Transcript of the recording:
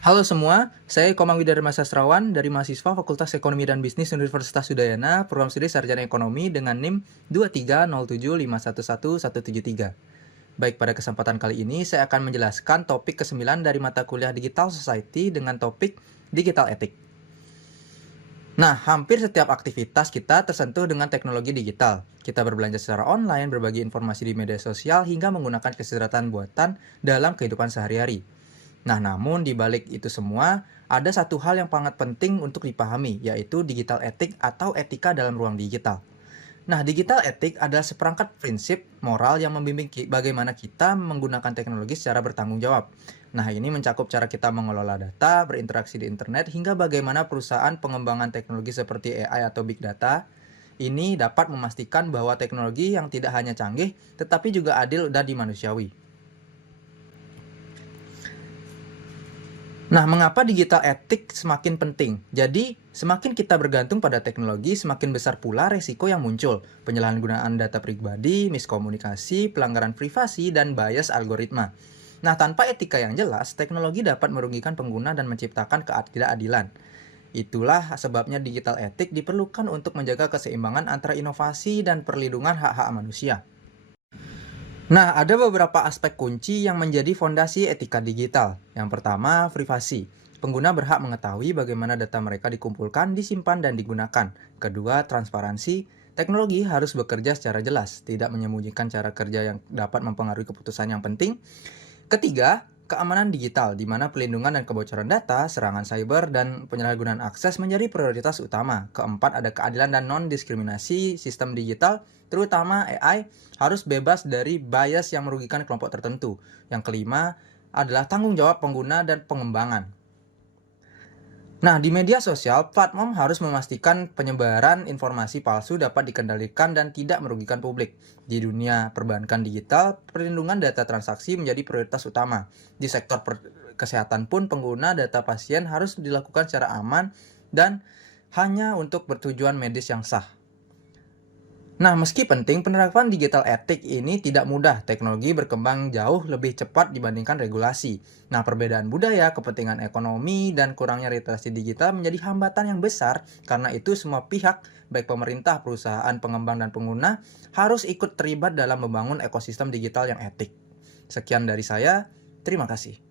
Halo semua, saya Komang Widharma Sastrawan dari mahasiswa Fakultas Ekonomi dan Bisnis Universitas Udayana, program studi Sarjana Ekonomi dengan NIM 23075111173. Baik, pada kesempatan kali ini saya akan menjelaskan topik ke-9 dari mata kuliah Digital Society dengan topik Digital Ethic. Nah, hampir setiap aktivitas kita tersentuh dengan teknologi digital. Kita berbelanja secara online, berbagi informasi di media sosial, hingga menggunakan kesejahteraan buatan dalam kehidupan sehari-hari. Nah, namun di balik itu semua, ada satu hal yang sangat penting untuk dipahami, yaitu digital ethic atau etika dalam ruang digital. Nah, digital ethic adalah seperangkat prinsip moral yang membimbing bagaimana kita menggunakan teknologi secara bertanggung jawab. Nah, ini mencakup cara kita mengelola data, berinteraksi di internet, hingga bagaimana perusahaan pengembangan teknologi seperti AI atau big data ini dapat memastikan bahwa teknologi yang tidak hanya canggih, tetapi juga adil dan dimanusiawi. Nah, mengapa digital ethic semakin penting? Jadi, semakin kita bergantung pada teknologi, semakin besar pula resiko yang muncul. Penyalahgunaan data pribadi, miskomunikasi, pelanggaran privasi, dan bias algoritma. Nah, tanpa etika yang jelas, teknologi dapat merugikan pengguna dan menciptakan ketidakadilan. Itulah sebabnya digital ethic diperlukan untuk menjaga keseimbangan antara inovasi dan perlindungan hak-hak manusia. Nah, ada beberapa aspek kunci yang menjadi fondasi etika digital. Yang pertama, privasi. Pengguna berhak mengetahui bagaimana data mereka dikumpulkan, disimpan, dan digunakan. Kedua, transparansi. Teknologi harus bekerja secara jelas, tidak menyembunyikan cara kerja yang dapat mempengaruhi keputusan yang penting. Ketiga, keamanan digital, di mana pelindungan dan kebocoran data, serangan cyber, dan penyalahgunaan akses menjadi prioritas utama. Keempat, ada keadilan dan non-diskriminasi. Sistem digital, terutama AI, harus bebas dari bias yang merugikan kelompok tertentu. Yang kelima, adalah tanggung jawab pengguna dan pengembangan. Nah, di media sosial, platform harus memastikan penyebaran informasi palsu dapat dikendalikan dan tidak merugikan publik. Di dunia perbankan digital, perlindungan data transaksi menjadi prioritas utama. Di sektor kesehatan pun, pengguna data pasien harus dilakukan secara aman dan hanya untuk bertujuan medis yang sah. Nah, meski penting, penerapan digital ethic ini tidak mudah. Teknologi berkembang jauh lebih cepat dibandingkan regulasi. Nah, perbedaan budaya, kepentingan ekonomi, dan kurangnya literasi digital menjadi hambatan yang besar. Karena itu, semua pihak, baik pemerintah, perusahaan, pengembang, dan pengguna, harus ikut terlibat dalam membangun ekosistem digital yang etik. Sekian dari saya, terima kasih.